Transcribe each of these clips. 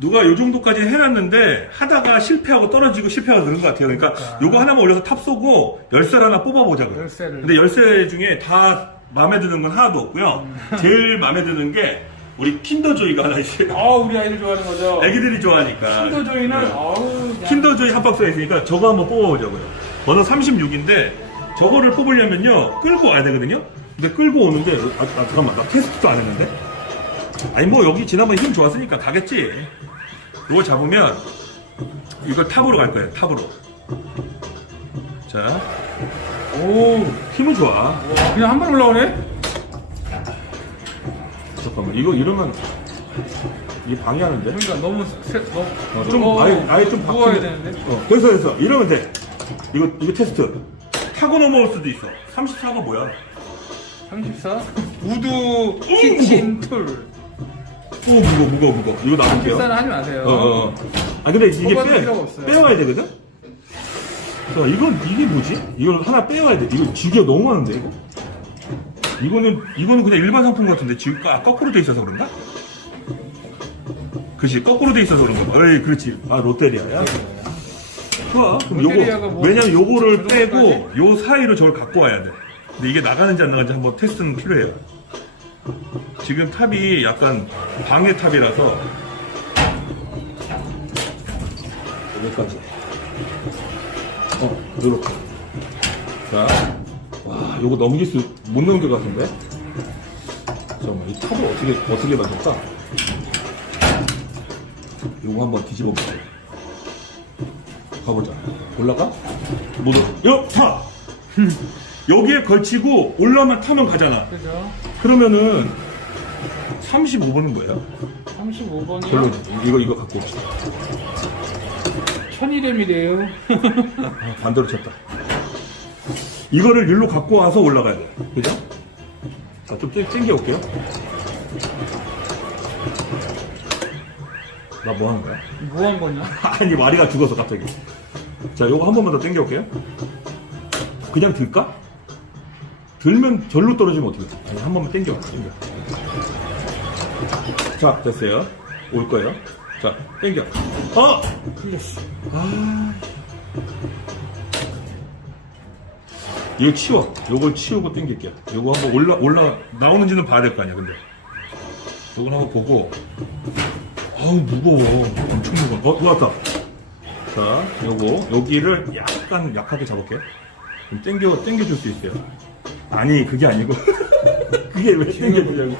누가 요 정도까지 해놨는데 하다가 실패하고 떨어지고 실패하고 그런 것 같아요. 그러니까 요거 하나만 올려서 탑 쏘고 열쇠를 하나 뽑아보자고요. 열쇠를. 근데 열쇠 중에 다 마음에 드는 건 하나도 없고요. 음. 제일 마음에 드는 게 우리 킨더조이가 하나 있어요. 아 우리 아이들 좋아하는 거죠. 애기들이 좋아하니까. 킨더조이는 네. 아우 그냥 킨더조이 한 박스가 있으니까 저거 한번 뽑아보자고요. 번호 36인데 저거를 뽑으려면요 끌고 와야 되거든요. 근데 끌고 오는데 아, 아, 잠깐만 나 테스트도 안 했는데. 아니 뭐 여기 지난번에 힘 좋았으니까 가겠지. 이거 잡으면 이걸 탑으로 갈 거예요. 탑으로. 자 오 힘은 좋아. 와, 그냥 한 번 올라오네. 잠깐만 이거 이러면 이게 방해하는데. 그러니까 너무 세, 너무 어, 좀 어, 아예 아예 좀 누워야 되는데. 어, 됐어 됐어 이러면 돼. 이거 이거 테스트. 타고 넘어올 수도 있어. 34가 뭐야? 34 우드 키친 툴. 오 무거 무거 무거. 이거 나올게요. 34는 하지 마세요. 어, 어. 어. 아 근데 이게 빼 필요가 없어요. 빼와야 되거든. 자 이건 이게 뭐지? 이걸 하나 빼와야 돼. 이거 지기가 너무 많은데 이거. 이거는 이거는 그냥 일반 상품 같은데 지가 거꾸로 돼 있어서 그런가? 그렇지 거꾸로 돼 있어서 그런 거. 에이 그렇지. 아 롯데리아야. 좋아. 그럼 롯데리아가 요거 뭐 왜냐면 요거를 저 빼고 정도까지? 요 사이로 저걸 갖고 와야 돼. 근데 이게 나가는지 안 나가는지 한번 테스트는 필요해요. 지금 탑이 약간 방해 탑이라서 여기까지. 어, 요렇게. 자, 와, 요거 넘길 수, 못 넘길 것 같은데? 잠깐만, 이 탑을 어떻게, 어떻게 만들까? 요거 한번 뒤집어 보자. 가보자. 올라가? 못 올, 요, 타! 여기에 걸치고 올라만 타면 가잖아. 그죠? 그러면은 35번은 뭐예요? 35번이요. 별로 이거 이거 갖고 옵시다. 천이렘이래요. 아, 반대로 쳤다. 이거를 일로 갖고 와서 올라가야 돼. 그죠? 자, 좀 땡- 땡겨 올게요. 나 뭐 하는 거야? 뭐 한 거냐? 아니, 마리가 죽어서 갑자기. 자, 요거 한 번만 더 땡겨 올게요. 그냥 들까? 들면 절로 떨어지면 어떻게 돼? 아니, 한 번만 땡겨. 땡겨. 자, 됐어요. 올 거예요. 자, 땡겨. 어! 틀렸어. 아. 이거 치워. 요걸 치우고 땡길게요. 요거 한번 올라, 올라, 나오는지는 봐야 될 거 아니야, 근데. 요걸 한번 보고. 아우, 무거워. 엄청 무거워. 어, 들어왔다. 자, 요거, 여기를 약간 약하게 잡을게요. 좀 땡겨, 땡겨줄 수 있어요. 아니, 그게 아니고. 그게 왜 땡겨주냐고.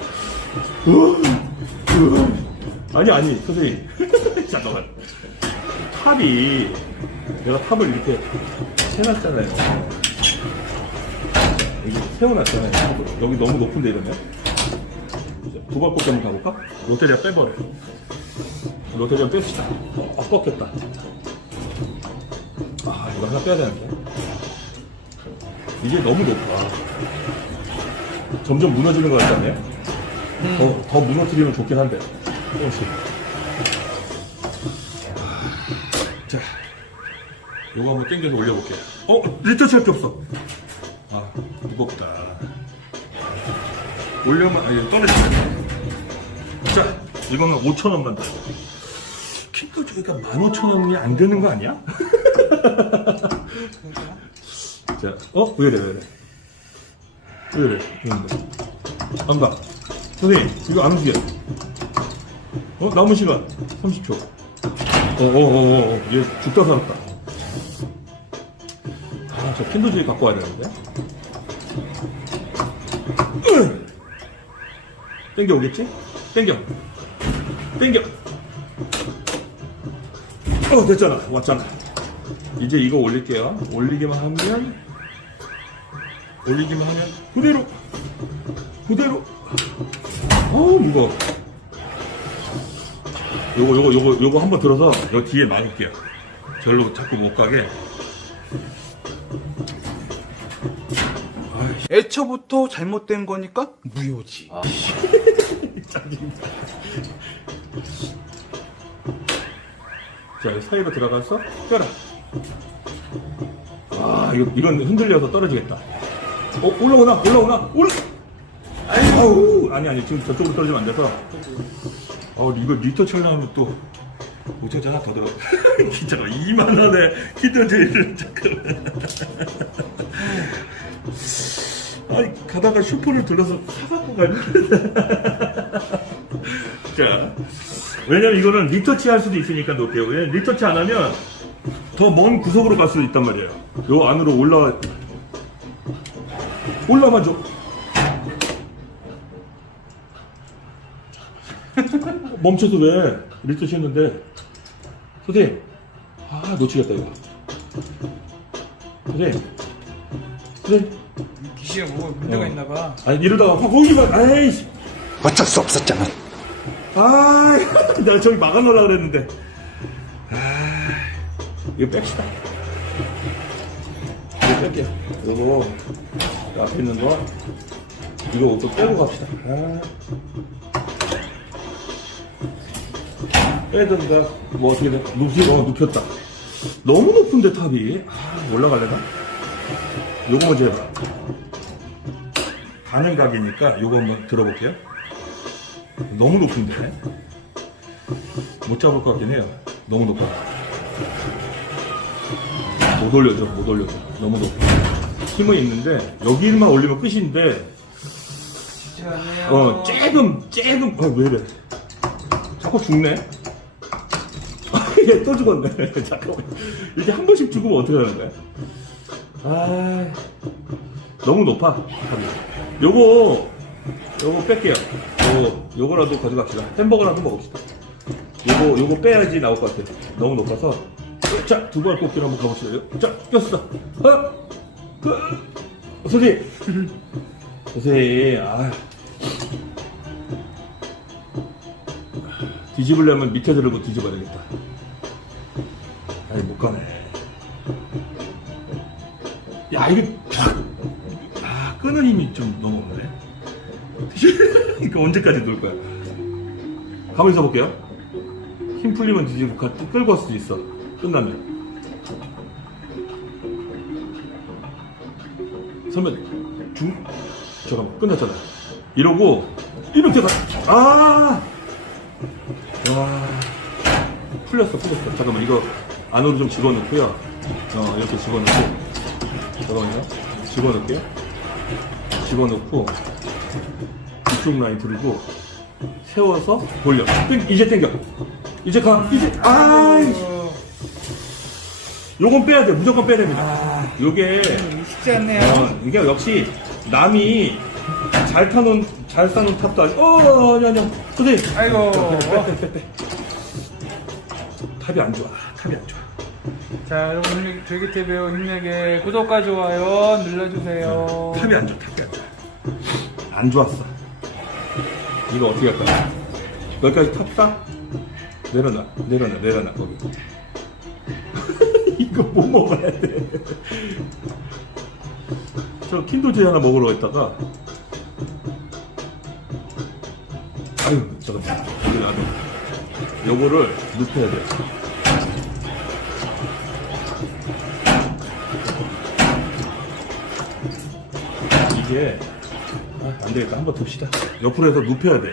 아니, 아니, 선생님. 잠깐만. 탑이 내가 탑을 이렇게 세놨잖아요. 여기 세워놨잖아요. 여기 너무 높은데 이러면 두발꽃 한번 가볼까? 롯데리아 빼버려. 롯데리아 뺍시다. 어, 어, 꺾였다. 아 이거 하나 빼야 되는데. 이게 너무 높아. 점점 무너지는 것 같지 않나요? 더, 더 무너뜨리면 좋긴 한데. 조금씩. 자, 요거 한번 당겨서 올려볼게요. 어, 리터치 할게 없어. 아, 무겁다. 올려면, 아니, 떨어지네. 자, 이거는 5,000원만 더. 킹거 저희가 15,000원이 안 되는 거 아니야? 자, 어? 왜 이래, 왜 이래. 왜 이래. 안 가. 선생님, 이거 안 움직여. 어? 남은 시간 30초. 어어어어 얘 죽다 살았다 아저 킨도질 갖고 와야 되는데 으! 땡겨 오겠지? 땡겨 땡겨 어 됐잖아 왔잖아 이제 이거 올릴게요 올리기만 하면 올리기만 하면 그대로 그대로 어우 무거워 요거 요거 요거 요거 한번 들어서 요 뒤에 막을게요. 절로 자꾸 못 가게. 애초부터 잘못된 거니까 무효지. 자 사이로 들어가서 빼라. 아 이거 이건 흔들려서 떨어지겠다. 어 올라오나 올라오나 올라. 아이고 아니 아니 지금 저쪽으로 떨어지면 안 돼서. 어 어, 이거 리터 찰나면 또, 오차자 하나 더 들어. 진짜가 2만원에 히터 제일을 잠깐만. 아니, 가다가 슈퍼를 들러서 사갖고 가니? 자, 왜냐면 이거는 리터치 할 수도 있으니까 놓을게요. 왜냐면 리터치 안 하면 더 먼 구석으로 갈 수도 있단 말이에요. 요 안으로 올라, 올라만 줘. 멈춰서 왜? 리터치 했는데. 선생님, 아, 놓치겠다, 이거. 선생님, 선생님. 기시가 뭐가 문제가 어. 있나 봐. 아니, 이러다가 확 오기만, 아이씨. 어쩔 수 없었잖아. 아, 나 저기 막아놓으려고 그랬는데. 아, 이거 뺍시다. 이거 뺄게요. 요거, 요 앞에 있는 거, 이거 또 빼고 갑시다. 아. 빼든가, 뭐 어떻게든, 눕히, 어, 눕혔다. 너무 높은데, 탑이. 아, 올라갈래나? 요거 먼저 해봐. 가는 각이니까 요거 한번 들어볼게요. 너무 높은데 못 잡을 것 같긴 해요 너무 높아 못 올려줘 못 올려줘 너무 높아 힘은 있는데 여기만 올리면 끝인데. 어 조금 조금 어 왜 이래 자꾸 죽네 얘 또 죽었네. 잠깐만. 이렇게 한 번씩 죽으면 어떻게 하는 거야? 아 너무 높아. 요거 요거 뺄게요. 요거 요거라도 가져갑시다. 햄버거라도 먹읍시다. 요거 요거 빼야지 나올 것 같아. 너무 높아서. 자 두발 꼽기로 한번 가봅시다. 자 꼈어. 어? 그, 선생님. 선생님 아. 뒤집으려면 밑에 들고 뒤집어야겠다. 아니, 못 가네. 야, 이거, 아, 끄는 힘이 좀 너무 없네. 이거 언제까지 놀 거야? 가만히 있어 볼게요. 힘 풀리면 뒤집고 가- 끌고 갈 수도 있어. 끝나면. 선배, 중, 잠깐만, 끝났잖아. 이러고, 이렇게 가, 아! 와 풀렸어 풀렸어 잠깐만 이거 안으로 좀 집어넣고요. 어 이렇게 집어넣고. 잠깐만요. 집어넣을게요. 집어넣고 이쪽 라인 들고 세워서 돌려. 땡, 이제 당겨. 이제 가. 이제 아이. 어, 요건 빼야 돼. 무조건 빼야 됩니다. 아, 요게 쉽지 않네요. 어, 이게 역시 남이 잘 타놓은 잘 싸놓은 탑도 아니 어 아니 아니 선생님. 아이고. 빼, 빼, 빼, 빼. 탑이 안 좋아. 탑이 안 좋아. 자, 여러분, 조기태 배우 힘내게 구독과 좋아요 눌러주세요. 탑이 안 좋아. 탑이 안 좋아. 안 좋았어. 이거 어떻게 할 거야? 여기까지 탑 싸? 내려놔. 내려놔. 내려놔. 거기. 이거 못 먹어야 돼. 저 킨도제 하나 먹으러 갔다가 아유 잠깐 여기 놔둬 요거를 눕혀야 돼 이게 아, 안 되겠다. 한번 둡시다. 옆으로 해서 눕혀야 돼.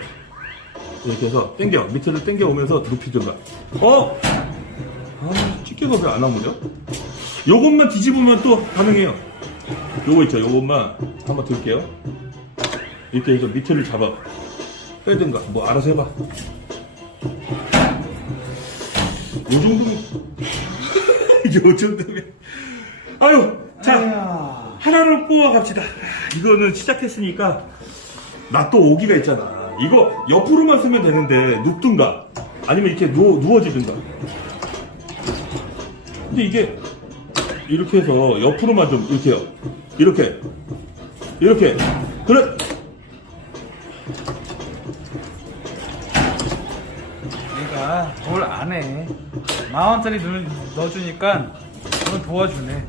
이렇게 해서 당겨. 밑으로 당겨 오면서 눕히든가. 어? 아 찌개가 왜안 나오죠? 요것만 뒤집으면 또 가능해요. 요거 있죠. 요것만 한번 들게요. 이렇게 해서 밑에를 잡아. 빼든가. 뭐 알아서 해봐. 요 정도면. 요 정도면. 아유 자. 아야. 하나를 뽑아 갑시다. 아, 이거는 시작했으니까 나 또 오기가 있잖아. 이거 옆으로만 쓰면 되는데 눕든가? 아니면 이렇게 누워, 누워지든가? 근데 이게 이렇게 해서 옆으로만 좀 이렇게요. 이렇게. 이렇게. 그래. 얘가 뭘 안 해. 만 원짜리 눈을 넣어주니까 널 도와주네.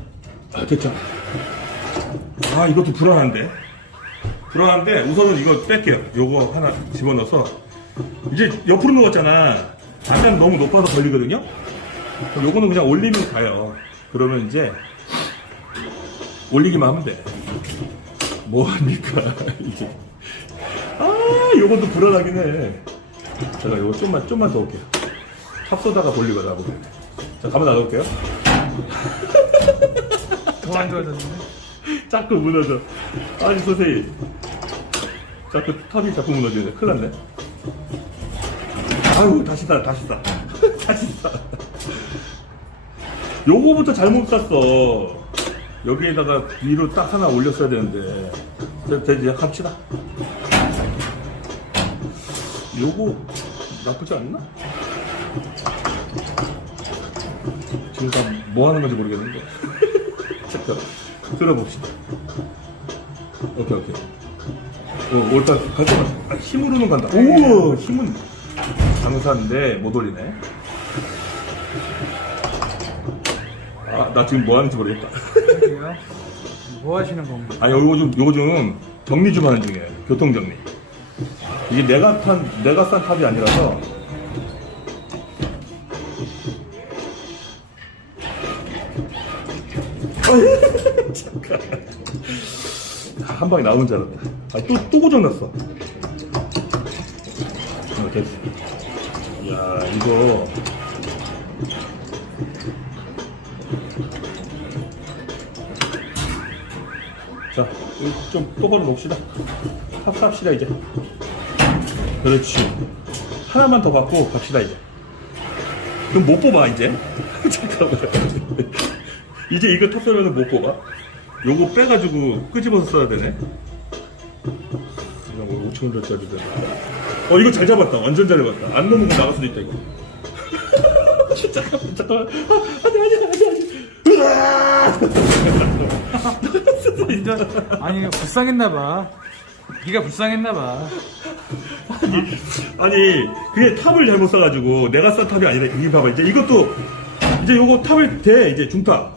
아, 됐잖아. 아, 이것도 불안한데. 불안한데, 우선은 이거 뺄게요. 요거 하나 집어넣어서. 이제 옆으로 누웠잖아. 아까는 너무 높아서 걸리거든요? 요거는 그냥 올리면 가요. 그러면 이제, 올리기만 하면 돼. 뭐 합니까, 이게. 아, 요것도 불안하긴 해. 제가 이거 좀만, 좀만 더 올게요. 탑소다가 돌리거나 하고. 자, 가만 놔둘게요. 더안 좋아졌는데? 자꾸 무너져. 아니, 선생님. 자꾸 탑이 자꾸 무너지네. 큰일 났네. 아유, 다시 다, 다시 다. 다시 다. 요거부터 잘못 샀어. 여기에다가 위로 딱 하나 올렸어야 되는데. 자, 자, 이제 합시다. 요거 나쁘지 않나? 지금 다 뭐 하는 건지 모르겠는데. 잠깐 들어봅시다. 오케이 오케이. 어, 일단 갈것 같아. 아, 힘으로는 간다. 오 힘은 강사인데 못 올리네. 아 나 지금 뭐 하는지 모르겠다. 뭐 하시는 건가요? 아니 요거 좀 요거 좀 정리 좀 하는 중이에요. 교통 정리. 이게 내가 탄 내가 싼 탑이 아니라서. 한 방에 나온 줄 알았다. 아, 또, 또 고장났어. 어, 됐어. 야, 이거. 자, 좀 똑바로 놓읍시다. 합합시다, 이제. 그렇지. 하나만 더 받고 갑시다, 이제. 그럼 못 뽑아, 이제. 잠깐만. 이제 이거 탑사면은 못 뽑아. 요거 빼가지고 끄집어서 써야 되네. 이거 뭐 5천원짜리 되나. 어, 이거 잘 잡았다. 완전 잘 잡았다. 안 넘으면 나갈 수도 있다, 이거. 잠깐만, 잠깐만. 아, 아니, 아니, 아니, 아니. 으아! 완전 아니 불쌍했나봐. 네가 불쌍했나봐. 아니 그게 탑을 잘못 써가지고 내가 싼 탑이 아니라 이게 봐봐 이제 이것도 이제 요거 탑을 대 이제 중탑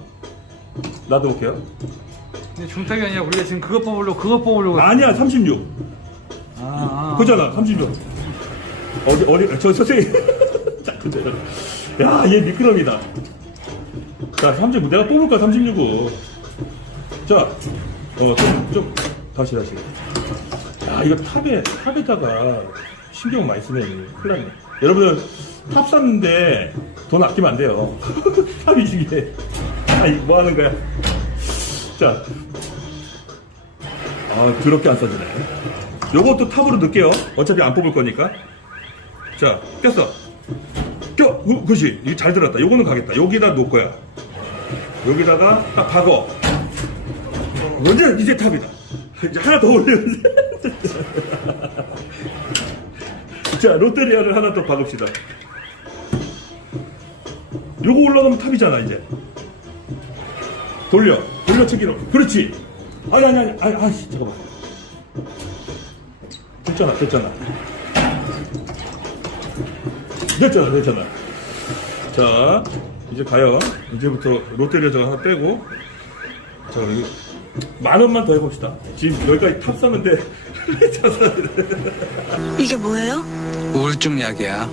놔둬볼게요 근데 중탁이 아니라 우리가 지금 그거 뽑으려고 그거 뽑으려고. 아니야 36 아, 아. 그잖아 36 어디 어디 저 선생님 자 근데 야얘 미끄럼이다. 자 36 내가 뽑을 거야 36은 자어좀 좀 다시 다시. 야 이거 탑에 탑에다가 신경 많이 쓰네 큰일 났네 여러분들 탑 샀는데 돈 아끼면 안 돼요. 탑이 중요해 아이 뭐 하는 거야? 자 아, 더럽게 안 써지네. 요것도 탑으로 넣을게요. 어차피 안 뽑을 거니까. 자, 꼈어. 껴! 우, 그지 이거 잘 들었다. 요거는 가겠다. 여기다 놓을 거야. 여기다가 딱 박어. 먼저 이제 탑이다. 이제 하나 더 올리는데. 자, 롯데리아를 하나 더 박읍시다. 요거 올라가면 탑이잖아, 이제. 돌려. 돌려치기로. 그렇지. 아니, 아니, 아니, 아니, 아씨, 잠깐만. 됐잖아, 됐잖아. 됐잖아, 됐잖아. 자, 이제 가요. 이제부터 롯데리아 저거 하나 빼고. 자, 여기 만 원만 더 해봅시다. 지금 여기까지 탑 쌌는데. 이게 뭐예요? 우울증 약이야.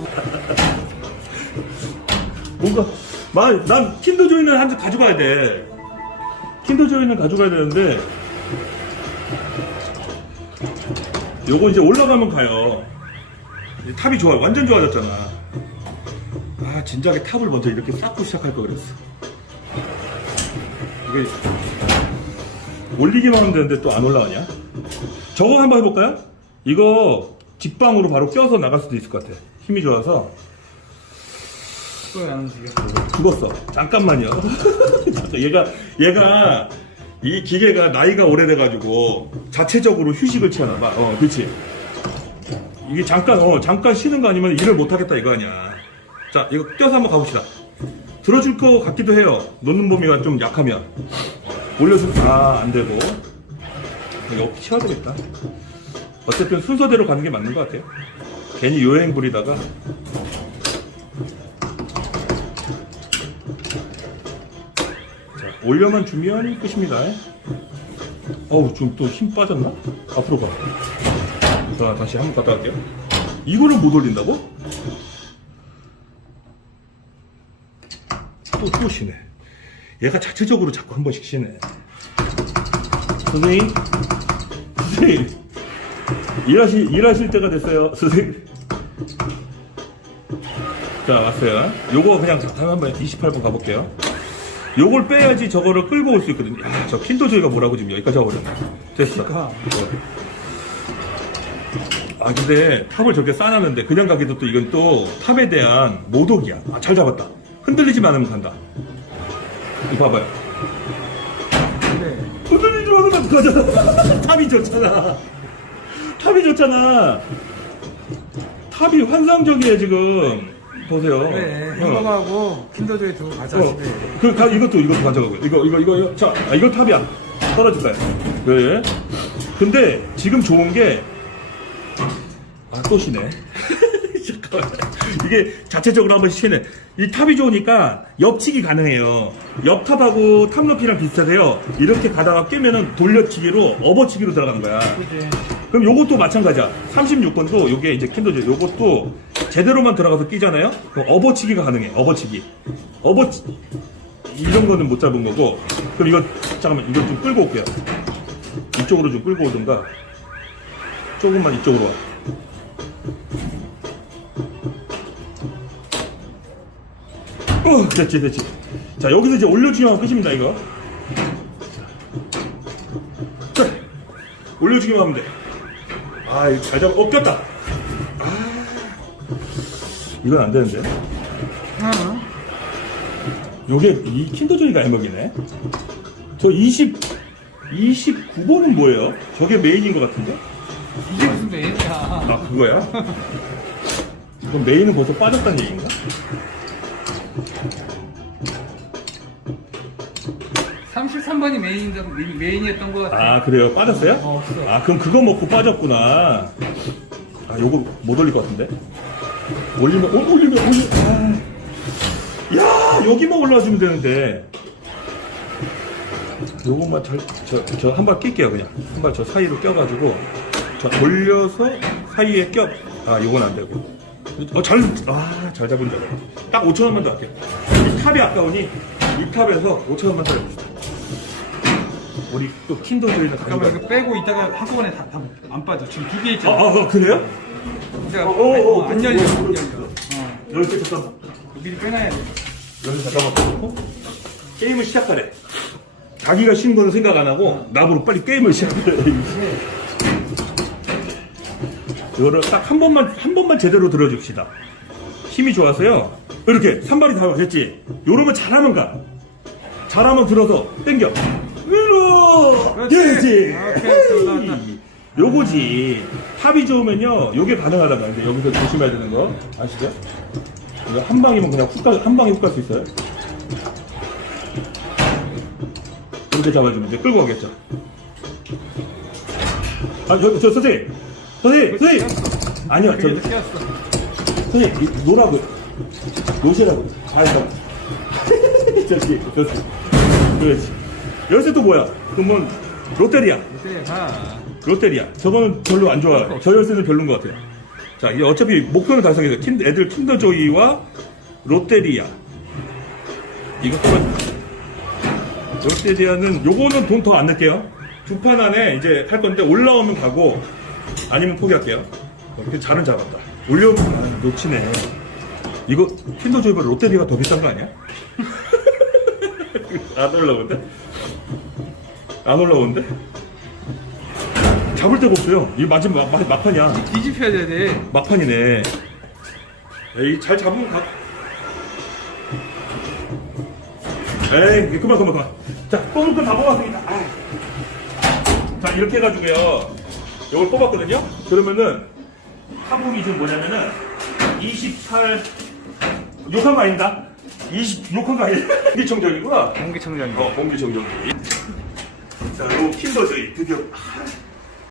뭔가, 만, 난 킨더 조이는 한 장 가져가야 돼. 킨더 조이는 가져가야 되는데, 요거 이제 올라가면 가요. 이제 탑이 좋아, 완전 좋아졌잖아. 아, 진작에 탑을 먼저 이렇게 쌓고 시작할 걸 그랬어. 이게, 올리기만 하면 되는데 또 안 올라가냐? 저거 한번 해볼까요? 이거 직방으로 바로 껴서 나갈 수도 있을 것 같아. 힘이 좋아서. 죽었어. 잠깐만요. 잠깐, 얘가, 얘가, 이 기계가 나이가 오래돼가지고 자체적으로 휴식을 취하나 봐. 어, 그치. 이게 잠깐, 어, 잠깐 쉬는 거 아니면 일을 못하겠다 이거 아니야. 자, 이거 껴서 한번 가봅시다. 들어줄 거 같기도 해요. 놓는 범위가 좀 약하면. 올려서, 아, 안 되고. 이거 치워야 되겠다. 어쨌든 순서대로 가는 게 맞는 것 같아요. 괜히 요행 부리다가 올려만 주면 끝입니다. 어우, 좀또힘 빠졌나? 앞으로 가. 자, 다시 한번 갔다 갈게요. 이거를 못 올린다고? 또, 또 쉬네. 얘가 자체적으로 자꾸 한 번씩 쉬네. 선생님? 선생님! 일하실, 일하실 때가 됐어요. 선생님. 자, 왔어요. 요거 그냥 잠깐 한번 28번 가볼게요. 요걸 빼야지 저거를 끌고 올 수 있거든요. 야, 저 킨도조이가 뭐라고 지금 여기까지 와버렸네. 됐어. 그러니까. 아, 근데 탑을 저렇게 쌓아놨는데 그냥 가기도 또 이건 또 탑에 대한 모독이야. 아, 잘 잡았다. 흔들리지만 않으면 간다. 이거 봐봐요. 네. 흔들리지 않으면 가잖아. 탑이 좋잖아. 탑이 좋잖아. 탑이 환상적이에요, 지금. 보세요. 그래. 어. 햄버거하고 킨더조이 두고 가자 어, 집에. 그, 가, 이것도, 이것도 가져가고. 이거, 이거, 이거, 이거. 자, 아, 이거 탑이야. 떨어질까요? 네. 근데, 지금 좋은 게, 아, 또 쉬네. 잠깐만. 이게 자체적으로 한번 쉬네. 이 탑이 좋으니까 옆치기 가능해요. 옆 탑하고 탑 높이랑 비슷하세요. 이렇게 가다가 깨면은 돌려치기로, 업어치기로 들어가는 거야. 그지. 그럼 요것도 마찬가지야. 36번도 요게 이제 킨더죠. 요것도 제대로만 들어가서 끼잖아요. 그럼 업어치기가 가능해. 업어치기. 업어치 이런 거는 못 잡은 거고. 그럼 이거 잠깐만 이거 좀 끌고 올게요. 이쪽으로 좀 끌고 오든가. 조금만 이쪽으로 와. 어, 됐지, 됐지. 자, 여기서 이제 올려주기만 끝입니다, 이거. 자, 올려주기만 하면 돼. 아, 이거 잘 잡아. 어, 꼈다. 아, 이건 안 되는데. 응. 요게 이 킨더조이가 해먹이네. 저 20, 29번은 뭐예요? 저게 메인인 것 같은데? 이게 무슨 메인이야. 아, 그거야? 그럼 메인은 벌써 빠졌다는 얘기인가? 삼십삼 번이 메인 메인이었던 것 같아. 아, 그래요? 빠졌어요? 어, 없어. 아, 그럼 그거 먹고 빠졌구나. 아, 요거 못 올릴 것 같은데? 올리면, 어, 올리면, 올리면, 아. 야, 여기만 올라와주면 되는데. 요것만 잘, 저, 저한 발 낄게요, 그냥. 한 발 저 사이로 껴가지고. 저 올려서 사이에 껴. 아, 요건 안 되고. 어, 잘, 아, 잘 잡은 줄 알아요. 딱 5천 원만 더 할게요. 이 탑이 아까우니, 이 탑에서 5천 원만 더 해봅시다. 우리 또 킨더조이나 잠깐만 이거 빼고 이따가 한꺼번에 다안 빠져. 지금 두 개 아, 있잖아. 아, 아, 그래요? 진짜 어, 어, 어, 안 열려. 어, 안 어, 열려. 어. 어. 여기 잠깐만. 미리 빼놔야 돼. 여기 잠깐만 놓고 게임을 시작하래. 자기가 쉬는 거는 생각 안 하고 나보고 빨리 게임을 시작하래. 이거를 딱 한 번만 한 번만 제대로 들어줍시다. 힘이 좋아서요. 이렇게 산발이 다 됐지. 요러면 잘하면 가. 잘하면 들어서 당겨. 그렇지. 예지. 요거지. 탑이 좋으면요. 요게 가능하단 말인데 여기서 조심해야 되는 거 아시죠? 이거 한 방이면 그냥 훅 가, 한 방에 훅 갈 수 있어요. 이렇게 잡아주면 이제 끌고 가겠죠. 아, 저, 저 선생님, 선생님, 선생님. 아니요, 저. 선생님 이- 노라고, 노시라고. 알다. 저기, 저기, 그렇지. 열쇠 또 뭐야? 그러면 롯데리아. 이제 봐. 롯데리아. 저거는 별로 안 좋아요. 저 열쇠는 별로인 것 같아요. 자, 이게 어차피 목표는 달성해서 킨, 애들 킨더조이와 롯데리아. 이거 또만 롯데리아는 요거는 돈 더 안 낼게요. 두 판 안에 이제 할 건데 올라오면 가고 아니면 포기할게요. 이렇게 잘은 잡았다. 올려오면 아, 놓치네. 이거 킨더조이보다 롯데리아가 더 비싼 거 아니야? 안 올라오는데? 안 올라오는데? 잡을 데가 없어요. 이 마지막 막, 막판이야. 뒤집혀야 돼. 막판이네. 에이 잘 잡으면 가. 에이 그만 그만 그만. 자 뽑을 건 다 뽑았습니다. 아이. 자 이렇게 해가지고요. 이걸 뽑았거든요. 그러면은 타복이 지금 뭐냐면은 28 욕한 거 아닙니다. 20 욕한 거 아니에요? 공기청정이구나. 공기청정기. 어 공기청정기. 킨더조이. 드디어 아,